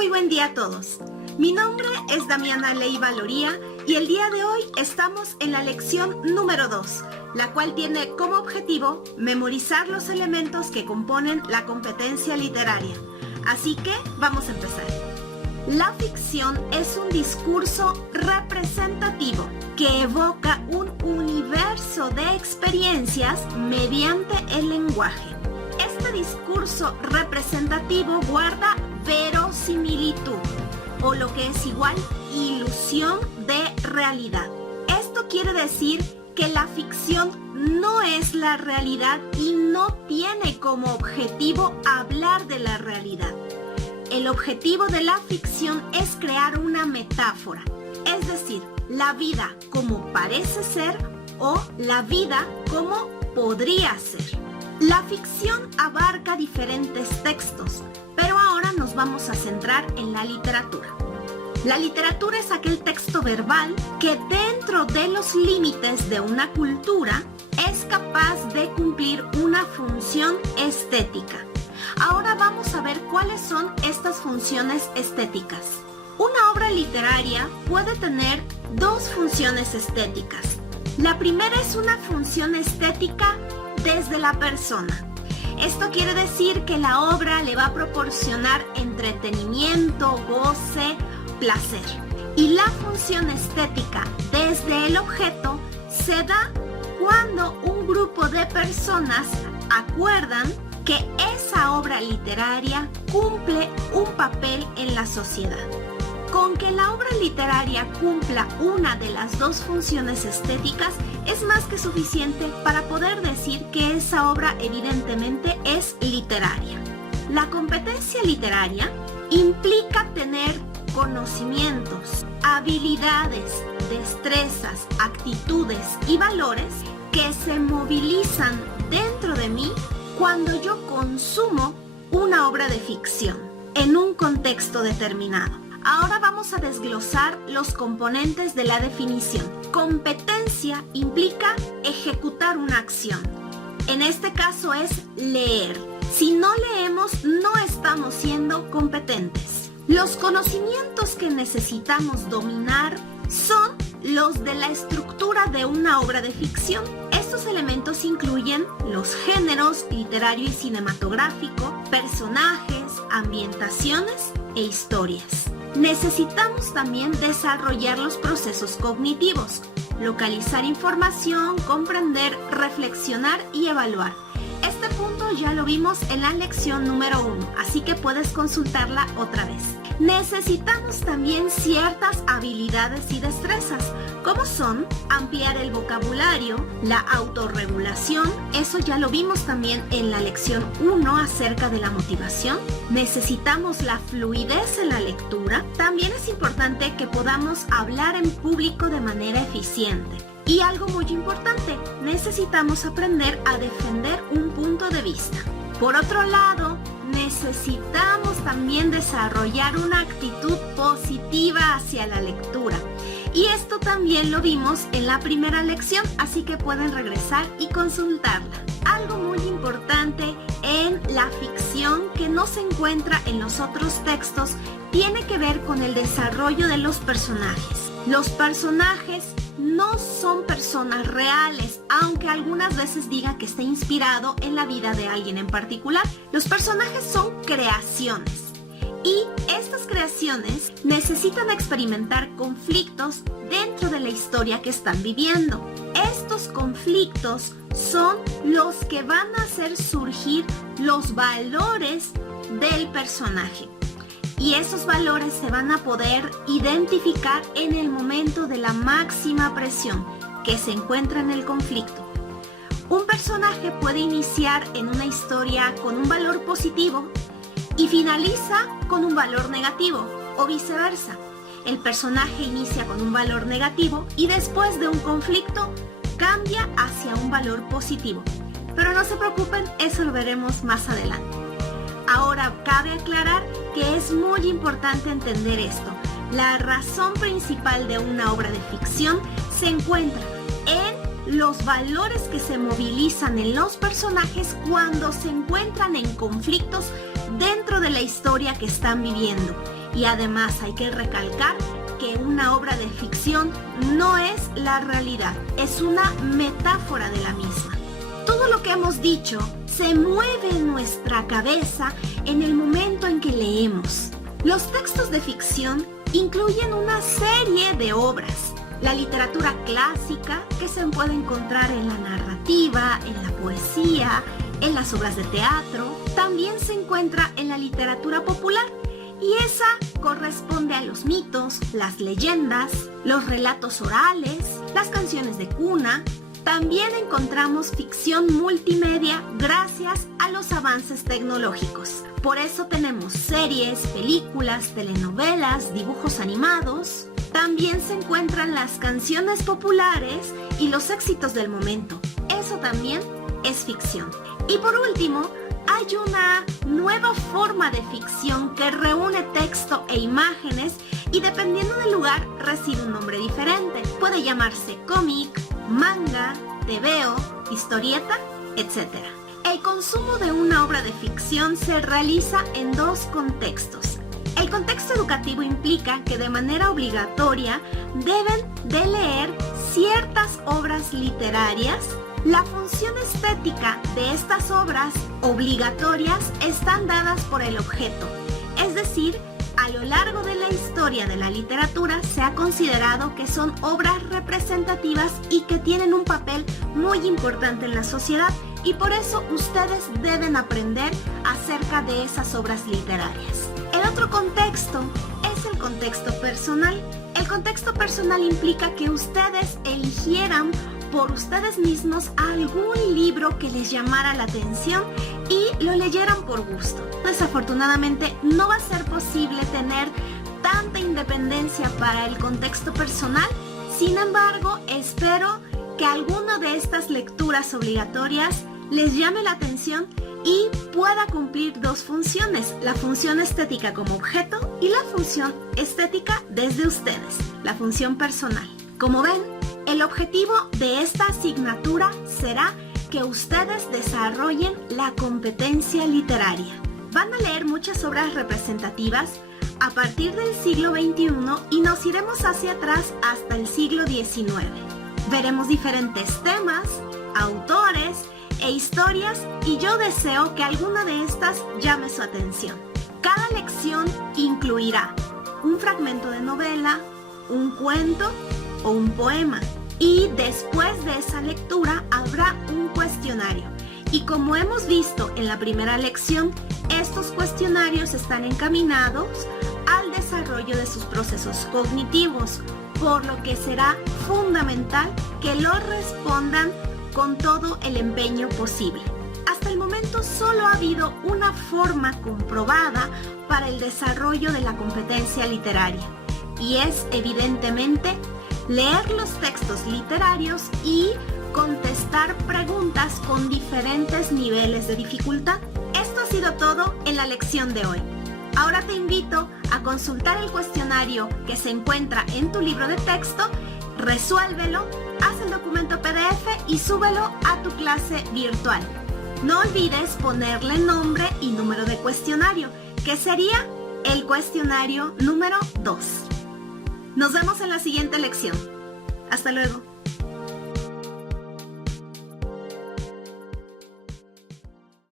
Muy buen día a todos. Mi nombre es Damiana Leiva Loría y el día de hoy estamos en la lección número 2, la cual tiene como objetivo memorizar los elementos que componen la competencia literaria. Así que vamos a empezar. La ficción es un discurso representativo que evoca un universo de experiencias mediante el lenguaje. Este discurso representativo guarda verosimilitud, o lo que es igual, ilusión de realidad. Esto quiere decir que la ficción no es la realidad y no tiene como objetivo hablar de la realidad. El objetivo de la ficción es crear una metáfora, es decir, la vida como parece ser o la vida como podría ser. La ficción abarca diferentes textos, pero ahora nos vamos a centrar en la literatura. La literatura es aquel texto verbal que dentro de los límites de una cultura es capaz de cumplir una función estética. Ahora vamos a ver cuáles son estas funciones estéticas. Una obra literaria puede tener dos funciones estéticas. La primera es una función estética desde la persona. Esto quiere decir que la obra le va a proporcionar entretenimiento, goce, placer. Y la función estética desde el objeto se da cuando un grupo de personas acuerdan que esa obra literaria cumple un papel en la sociedad. Con que la obra literaria cumpla una de las dos funciones estéticas es más que suficiente para poder decir que esa obra evidentemente es literaria. La competencia literaria implica tener conocimientos, habilidades, destrezas, actitudes y valores que se movilizan dentro de mí cuando yo consumo una obra de ficción en un contexto determinado. Ahora vamos a desglosar los componentes de la definición. Competencia implica ejecutar una acción. En este caso es leer. Si no leemos, no estamos siendo competentes. Los conocimientos que necesitamos dominar son los de la estructura de una obra de ficción. Estos elementos incluyen los géneros literario y cinematográfico, personajes, ambientaciones e historias. Necesitamos también desarrollar los procesos cognitivos, localizar información, comprender, reflexionar y evaluar. Este punto ya lo vimos en la lección número 1, así que puedes consultarla otra vez. Necesitamos también ciertas habilidades y destrezas, como son ampliar el vocabulario, la autorregulación, eso ya lo vimos también en la lección 1 acerca de la motivación. Necesitamos la fluidez en la lectura. También es importante que podamos hablar en público de manera eficiente. Y algo muy importante, necesitamos aprender a defender un punto de vista. Por otro lado, necesitamos también desarrollar una actitud positiva hacia la lectura. Y esto también lo vimos en la primera lección, así que pueden regresar y consultarla. Algo muy importante en la ficción que no se encuentra en los otros textos tiene que ver con el desarrollo de los personajes. Los personajes no son personas reales, aunque algunas veces diga que está inspirado en la vida de alguien en particular. Los personajes son creaciones y estas creaciones necesitan experimentar conflictos dentro de la historia que están viviendo. Estos conflictos son los que van a hacer surgir los valores del personaje. Y esos valores se van a poder identificar en el momento de la máxima presión que se encuentra en el conflicto. Un personaje puede iniciar en una historia con un valor positivo y finaliza con un valor negativo, o viceversa. El personaje inicia con un valor negativo y después de un conflicto cambia hacia un valor positivo. Pero no se preocupen, eso lo veremos más adelante. Ahora, cabe aclarar que es muy importante entender esto. La razón principal de una obra de ficción se encuentra en los valores que se movilizan en los personajes cuando se encuentran en conflictos dentro de la historia que están viviendo. Y además hay que recalcar que una obra de ficción no es la realidad, es una metáfora de la misma. Todo lo que hemos dicho se mueve en nuestra cabeza en el momento en que leemos. Los textos de ficción incluyen una serie de obras. La literatura clásica, que se puede encontrar en la narrativa, en la poesía, en las obras de teatro, también se encuentra en la literatura popular. Y esa corresponde a los mitos, las leyendas, los relatos orales, las canciones de cuna. También encontramos ficción multimedia gracias a los avances tecnológicos. Por eso tenemos series, películas, telenovelas, dibujos animados. También se encuentran las canciones populares y los éxitos del momento. Eso también es ficción. Y por último, hay una nueva forma de ficción que reúne texto e imágenes y dependiendo del lugar recibe un nombre diferente. Puede llamarse cómic, manga, tebeo, historieta, etc. El consumo de una obra de ficción se realiza en dos contextos. El contexto educativo implica que de manera obligatoria deben de leer ciertas obras literarias. La función estética de estas obras obligatorias están dadas por el objeto, es decir, a lo largo de la historia de la literatura se ha considerado que son obras representativas y que tienen un papel muy importante en la sociedad y por eso ustedes deben aprender acerca de esas obras literarias. El otro contexto es el contexto personal. El contexto personal implica que ustedes eligieran por ustedes mismos algún libro que les llamara la atención y lo leyeran por gusto. Desafortunadamente no va a ser posible tener tanta independencia para el contexto personal, sin embargo espero que alguna de estas lecturas obligatorias les llame la atención y pueda cumplir dos funciones, la función estética como objeto y la función estética desde ustedes, la función personal. Como ven, el objetivo de esta asignatura será que ustedes desarrollen la competencia literaria. Van a leer muchas obras representativas a partir del siglo XXI y nos iremos hacia atrás hasta el siglo XIX. Veremos diferentes temas, autores e historias y yo deseo que alguna de estas llame su atención. Cada lección incluirá un fragmento de novela, un cuento o un poema. Y después de esa lectura habrá un cuestionario. Y como hemos visto en la primera lección, estos cuestionarios están encaminados al desarrollo de sus procesos cognitivos, por lo que será fundamental que lo respondan con todo el empeño posible. Hasta el momento solo ha habido una forma comprobada para el desarrollo de la competencia literaria, y es evidentemente leer los textos literarios y contestar preguntas con diferentes niveles de dificultad. Esto ha sido todo en la lección de hoy. Ahora te invito a consultar el cuestionario que se encuentra en tu libro de texto, resuélvelo, haz el documento PDF y súbelo a tu clase virtual. No olvides ponerle nombre y número de cuestionario, que sería el cuestionario número 2. Nos vemos en la siguiente lección. Hasta luego.